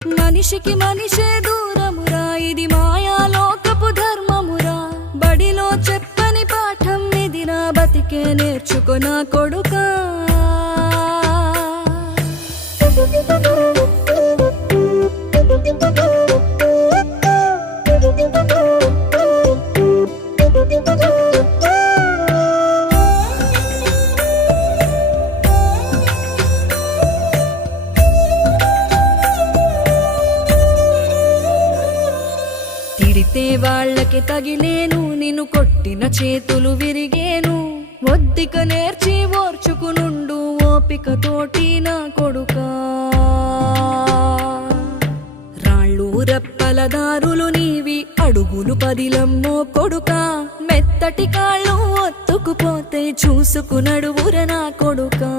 మనిషికి మనిషే దూరమురా, ఇది మాయాలోకపు ధర్మమురా. బడిలో చెప్పని పాఠం ఇదిరా, బతికే నేర్చుకో నా కొడుకా. తిడితే వాళ్ళకి తగిలేను, నిన్ను కొట్టిన చేతులు విరిగేను. ఒద్దిక నేర్చి ఓర్చుకునుండు ఓపికతోటి నా కొడుకా. రాళ్ళు రెప్పల దారులు నీవి, అడుగులు పదిలమ్మో కొడుకా. మెత్తటి కాళ్ళు ఒత్తుకుపోతే చూసుకునడువుర నా కొడుకా.